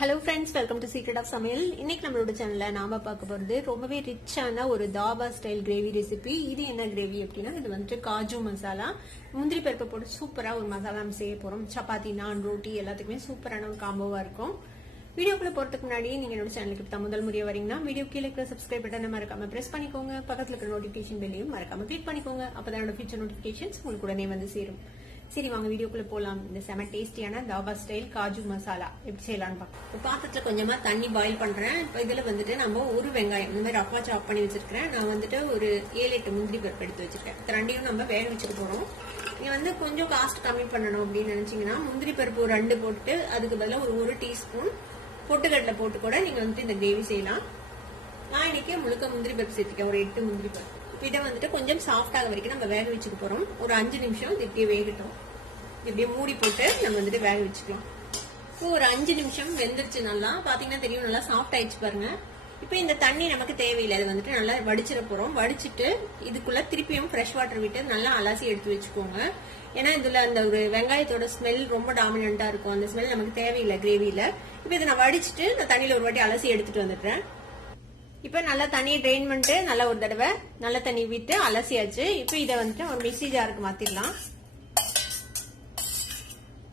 Hello friends, welcome to secret of சமையல். இன்னைக்கு நம்மளோட சேனல்ல நாம பார்க்க போறது ரொம்பவே ரிச்சான ஒரு தாபா ஸ்டைல் கிரேவி ரெசிபி. இது என்ன கிரேவி அப்படின்னா, இது வந்துட்டு காஜு மசாலா, முந்திரி பருப்பு போட்டு சூப்பரா ஒரு மசாலா நம்ம செய்ய போறோம். சப்பாத்தி, நான், ரோட்டி எல்லாத்துக்குமே சூப்பரான ஒரு காம்போவா இருக்கும். வீடியோக்குள்ள போறதுக்கு முன்னாடி நீங்க என்னோட சேனலுக்கு தான் முதல் முறையா வரீங்கன்னா வீடியோ கீழே இருக்கிற சப்ஸ்கிரைப் பட்டனை மறக்காம பிரஸ் பண்ணிக்கோங்க. பக்கத்துல இருக்கிற நோட்டிபிகேஷன் பெல்லையும் மறக்காம கிளிக் பண்ணிக்கோங்க. அப்பதான் என்னோட ஃபியூச்சர் நோட்டிபிகேஷன்ஸ் உங்களுக்கு உடனே வந்து சேரும். சரி, வாங்க வீடியோக்குள்ள போலாம். இந்த செம டேஸ்டியான தாபா ஸ்டைல் காஜு மசாலா எப்படி செய்யலாம்னு பார்க்கலாம். பாத்திரத்துல கொஞ்சமா தண்ணி பாயில் பண்றேன். இதுல வந்துட்டு நம்ம ஒரு வெங்காயம் இந்த மாதிரி ரஃபா சாப் பண்ணி வச்சிருக்கேன். நான் வந்துட்டு ஒரு 7-8 முந்திரி பருப்பு எடுத்து வச்சிருக்கேன். ரெண்டையும் நம்ம வேக வச்சுக்க போறோம். நீங்க வந்து கொஞ்சம் காஸ்ட் கம்மி பண்ணணும் அப்படின்னு நினைச்சீங்கன்னா முந்திரி பருப்பு ஒரு 2 போட்டு அதுக்கு பதிலாக ஒரு டீஸ்பூன் பொட்டுக்கடலை போட்டு கூட நீங்க வந்துட்டு இந்த கிரேவி செய்யலாம். நான் இன்னைக்கு முழுக்க முந்திரி பருப்பு சேர்த்துக்கேன், ஒரு 8 முந்திரி பருப்பு. இதை வந்துட்டு கொஞ்சம் சாஃப்ட் ஆக வரைக்கும் நம்ம வேக வச்சுக்க போறோம். ஒரு 5 நிமிஷம் இது இப்படியே வேகட்டும். இப்படியே மூடி போட்டு நம்ம வந்துட்டு வேக வச்சுக்கலாம். இப்போ ஒரு 5 நிமிஷம் வெந்துருச்சு. நல்லா பாத்தீங்கன்னா தெரியும், நல்லா சாஃப்ட் ஆயிடுச்சு பாருங்க. இப்போ இந்த தண்ணி நமக்கு தேவையில்லை. அது வந்துட்டு நல்லா வடிச்சிட போறோம். வடிச்சிட்டு இதுக்குள்ள திருப்பியும் ஃப்ரெஷ் வாட்டர் விட்டு நல்லா அலசி எடுத்து வச்சுக்கோங்க. ஏன்னா இதுல அந்த ஒரு வெங்காயத்தோட ஸ்மெல் ரொம்ப டாமினண்டா இருக்கும். அந்த ஸ்மெல் நமக்கு தேவையில்லை கிரேவியில. இப்போ இதை நான் வடிச்சிட்டு இந்த தண்ணியில ஒரு வாட்டி அலசி எடுத்துட்டு வந்துடுறேன். இப்ப நல்லா தண்ணியை ட்ரெயின் பண்ணிட்டு நல்லா ஒரு தடவை நல்ல தண்ணி விட்டு அலசியாச்சு. இப்ப இதை வந்துட்டு ஒரு மிக்ஸி ஜாருக்கு மாத்திடலாம்.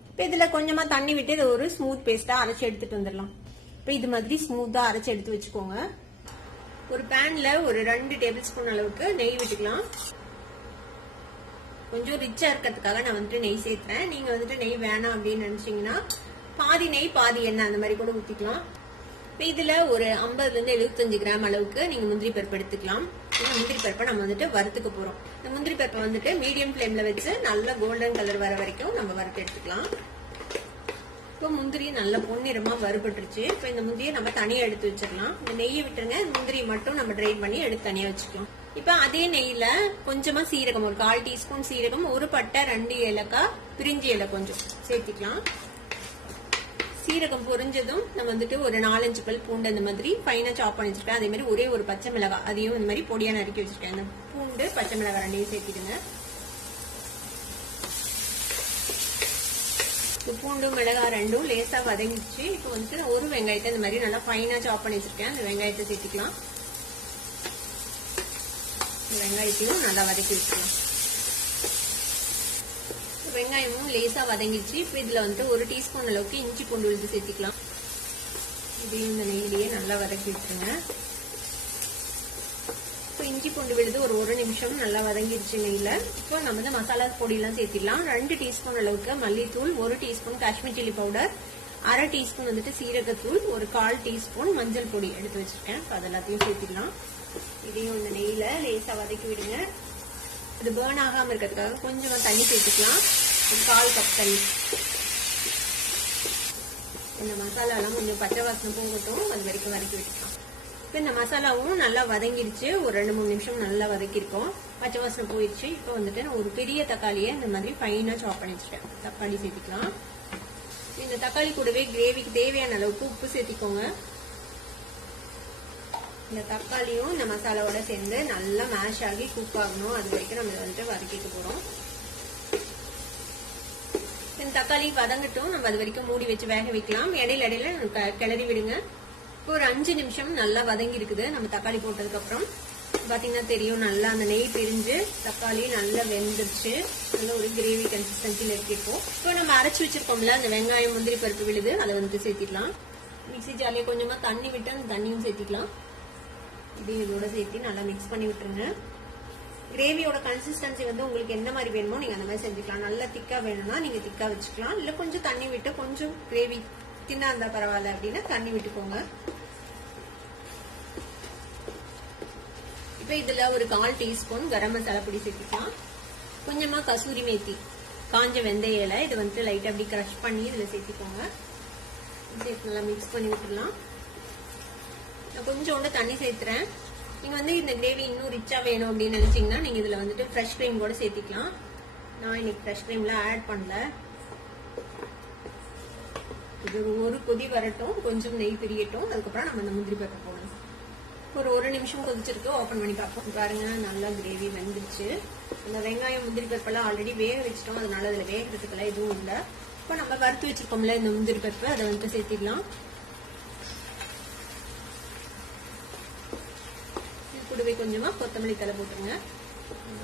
இப்ப இதுல கொஞ்சமா தண்ணி விட்டு இதை ஒரு ஸ்மூத் பேஸ்டா அரைச்சு எடுத்துட்டு வந்துடலாம். இப்ப இது மாதிரி ஸ்மூத்தா அரைச்சு எடுத்து வச்சுக்கோங்க. ஒரு பேன்ல ஒரு 2 டேபிள் ஸ்பூன் அளவுக்கு நெய் விட்டுக்கலாம். கொஞ்சம் ரிச்சா இருக்கிறதுக்காக நான் வந்துட்டு நெய் சேர்த்தேன். நீங்க வந்துட்டு நெய் வேணாம் அப்படின்னு நினைச்சீங்கன்னா பாதி நெய் பாதி எண்ணெய் அந்த மாதிரி கூட ஊத்திக்கலாம். இதுல ஒரு 50-75 கிராம் அளவுக்கு நீங்க முந்திரி பருப்பு எடுத்துக்கலாம். இந்த முந்திரி பருப்பை நம்ம வந்துட்டு வறுத்துக்க போறோம். இந்த முந்திரி பருப்பை வந்துட்டு மீடியம் ஃபிளேம்ல வச்சு நல்ல கோல்டன் கலர் வர வரைக்கும் நம்ம வறுத்து எடுத்துக்கலாம். இப்போ முந்திரி நல்ல பொன்னிறமா வறுபட்டுருச்சு. இப்போ இந்த முந்திரியை நம்ம தனியா எடுத்து வச்சிடலாம். இந்த நெய்யை விட்டுருங்க, முந்திரி மட்டும் நம்ம ட்ரைன் பண்ணி எடுத்து தனியா வச்சுக்கலாம். இப்ப அதே நெய்ல கொஞ்சமா சீரகம், ஒரு 1/4 டீஸ்பூன் சீரகம், ஒரு பட்டை, 2 ஏலக்காய், பிரிஞ்சி இலை கொஞ்சம் சேர்த்திக்கலாம். சீரகம் பொரிஞ்சதும் நம்ம வந்துட்டு ஒரு 4-5 பல் பூண்டு இந்த மாதிரி ஃபைனா சாப் பண்ணி வச்சிருக்கேன். அதே மாதிரி ஒரே ஒரு பச்சை மிளகாய், அதையும் இந்த மாதிரி பொடியா நறுக்கி வச்சிருக்கேன். அந்த பூண்டு பச்சை மிளகாய் 2ஐயும் சேர்த்திடுங்க. பூண்டு மிளகாய் 2ம் லேசா வதங்கிச்சு. இப்போ வந்துட்டு ஒரு வெங்காயத்தை இந்த மாதிரி நல்லா ஃபைனா சாப் பண்ணி வச்சிருக்கேன். அந்த வெங்காயத்தை சேர்த்திக்கலாம். வெங்காயத்தையும் நல்லா வதக்கி வச்சுக்கலாம். வெங்காயமும் லேசா வதங்கிடுச்சு. இப்ப இதுல வந்துட்டு ஒரு டீஸ்பூன் அளவுக்கு இஞ்சி பூண்டு விழுது சேர்த்திக்கலாம். இதையும் இந்த நெய்யிலேயே நல்லா வதக்கி வச்சுருங்க. இப்போ இஞ்சி பூண்டு விழுது ஒரு நிமிஷம் நல்லா வதங்கிடுச்சு நெய்ல. இப்போ நம்ம வந்து மசாலா பொடி எல்லாம் சேர்த்திடலாம். 2 டீஸ்பூன் அளவுக்கு மல்லித்தூள், 1 teaspoon Kashmir chilli powder, 1/2 teaspoon வந்துட்டு சீரகத்தூள், ஒரு 1/4 டீஸ்பூன் மஞ்சள் பொடி எடுத்து வச்சிருக்கேன். அது எல்லாத்தையும் சேர்த்திடலாம். இதையும் இந்த நெய்ல லேசா வதக்கி விடுங்க. இது பேர்ன் ஆகாம இருக்கிறதுக்காக கொஞ்சமா தண்ணி சேர்த்துக்கலாம். 1/4 கப் தண்ணி. இந்த மசாலா எல்லாம் கொஞ்சம் பச்சை வாசனை போகட்டும், அது வரைக்கும் வதக்கி விட்டுக்கலாம். இப்ப இந்த மசாலாவும் நல்லா வதங்கிடுச்சு. ஒரு 2-3 நிமிஷம் நல்லா வதக்கிருக்கோம். பச்சை வாசனை போயிடுச்சு. இப்போ வந்துட்டு ஒரு பெரிய தக்காளியை இந்த மாதிரி ஃபைனா சாப் பண்ணி வச்சிருக்கேன். தக்காளி சேர்த்துக்கலாம். இந்த தக்காளி கூடவே கிரேவிக்கு தேவையான அளவுக்கு உப்பு சேர்த்திக்கோங்க. இந்த தக்காளியும் இந்த மசாலாவோட சேர்ந்து நல்லா மேஷ் ஆகி குக் ஆகணும். அது வரைக்கும் நம்ம வந்துட்டு வதக்கிட்டு போறோம். இந்த தக்காளி வதங்கட்டும். நம்ம அது வரைக்கும் மூடி வச்சு வேக வைக்கலாம். இடையில கிளறி விடுங்க. இப்போ ஒரு 5 நிமிஷம் நல்லா வதங்கி இருக்குது. நம்ம தக்காளி போட்டதுக்கு அப்புறம் பாத்தீங்கன்னா தெரியும், நல்லா அந்த நெய் பிரிஞ்சு தக்காளி நல்லா வெந்துருச்சு. நல்ல ஒரு கிரேவி கன்சிஸ்டன்சில இருக்கோம். இப்போ நம்ம அரைச்சு வச்சிருக்கோம்ல அந்த வெங்காயம் முந்திரி பருப்பு விழுது, அதை வந்துட்டு சேர்த்திடலாம். மிக்ஸி ஜார்லயே கொஞ்சமா தண்ணி விட்டு அந்த தண்ணியும் சேர்த்திக்கலாம். இதையும் இதோட சேர்த்து நல்லா மிக்ஸ் பண்ணி விட்டுருங்க. கிரேவியோட கன்சிஸ்டன்சி வந்து உங்களுக்கு என்ன மாதிரி வேணுமோ நீங்க அந்த மாதிரி செஞ்சுக்கலாம். நல்லா திக்கா வேணும்னா நீங்க திக்கா வச்சுக்கலாம். இல்ல கொஞ்சம் தண்ணி விட்டு கொஞ்சம் கிரேவி தின்னா இருந்தா பரவாயில்ல அப்படின்னா தண்ணி விட்டுக்கோங்க. இப்ப இதுல ஒரு 1/4 டீஸ்பூன் கரம் மசாலா பொடி சேர்த்துக்கலாம். கொஞ்சமா கசூரி மேத்தி, காஞ்ச வெந்தய இலை, இது வந்து லைட்டா அப்படி கிரஷ் பண்ணி இதுல சேர்த்துக்கோங்க. சேர்த்து நல்லா மிக்ஸ் பண்ணி விட்டுடலாம். கொஞ்சோண்டு தண்ணி சேர்த்துறேன். நீங்க வந்து இந்த கிரேவி இன்னும் ரிச்சா வேணும் அப்படின்னு நினைச்சீங்கன்னா நீங்க இதுல வந்துட்டு ஃப்ரெஷ் கிரீம் கூட சேர்த்திக்கலாம். நான் இன்னைக்கு ஃப்ரெஷ் கிரீம்ல ஆட் பண்ணல. இது ஒரு கொதி வரட்டும், கொஞ்சம் நெய் பிரியட்டும். அதுக்கப்புறம் நம்ம இந்த முந்திரி பருப்பு போடணும். ஒரு நிமிஷம் கொதிச்சிருக்கு. ஓபன் பண்ணி பார்ப்போம். பாருங்க, நல்லா கிரேவி வெந்துருச்சு. இந்த வெங்காயம் முந்திரி பருப்பெல்லாம் ஆல்ரெடி வேக வச்சிட்டோம். அதனால அதுல வேகிறதுக்கெல்லாம் எதுவும் இல்லை. இப்போ நம்ம வறுத்து வச்சிருக்கோம்ல இந்த முந்திரி பருப்பு, அதை வந்துட்டு சேர்த்திடலாம். கூடவே கொஞ்சமா கொத்தமல்லி தழை போட்டுருங்க.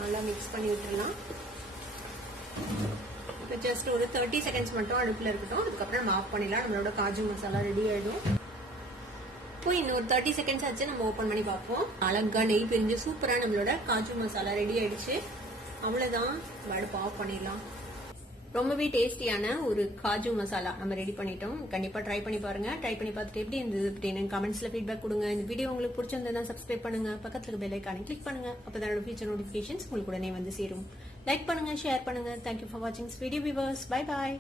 நல்லா மிக்ஸ் பண்ணி விட்டுறலாம். இப்போ ஜஸ்ட் ஒரு 30 செகண்ட்ஸ் மட்டும் அடுப்புல இருக்கட்டும். அதுக்கப்புறம் நம்ம ஆஃப் பண்ணிடலாம். நம்மளோட காஜு மசாலா ரெடி ஆயிடும். இப்போ இன்னொரு 30 செகண்ட்ஸ் ஆச்சு, நம்ம ஓபன் பண்ணி பார்ப்போம். அழகா நெய் பிரிஞ்சு சூப்பரா நம்மளோட காஜு மசாலா ரெடி ஆயிடுச்சு. அவ்வளவுதான், அடுப்பு ஆஃப் பண்ணிடலாம். ரொம்பவே டேஸ்டியான ஒரு காஜு மசாலா நம்ம ரெடி பண்ணிட்டோம். கண்டிப்பா ட்ரை பண்ணி பாருங்க. ட்ரை பண்ணி பார்த்துட்டு எப்படி இருந்தது அப்படின்னு கமெண்ட்ஸ்ல ஃபீட்பேக் கொடுங்க. இந்த வீடியோ உங்களுக்கு பிடிச்சிருந்தா சப்ஸ்கிரைப் பண்ணுங்க, பக்கத்துல இருக்க பெல் ஐகானை கிளிக் பண்ணுங்க. அப்பதான் ஃபியூச்சர் நோட்டிபிகேஷன்ஸ் உங்களுக்கு உடனே வந்து சேரும். லைக் பண்ணுங்க, ஷேர் பண்ணுங்க. தேங்க்யூ ஃபார் வாட்சிங் வீடியோ வியூவர்ஸ். Bye bye.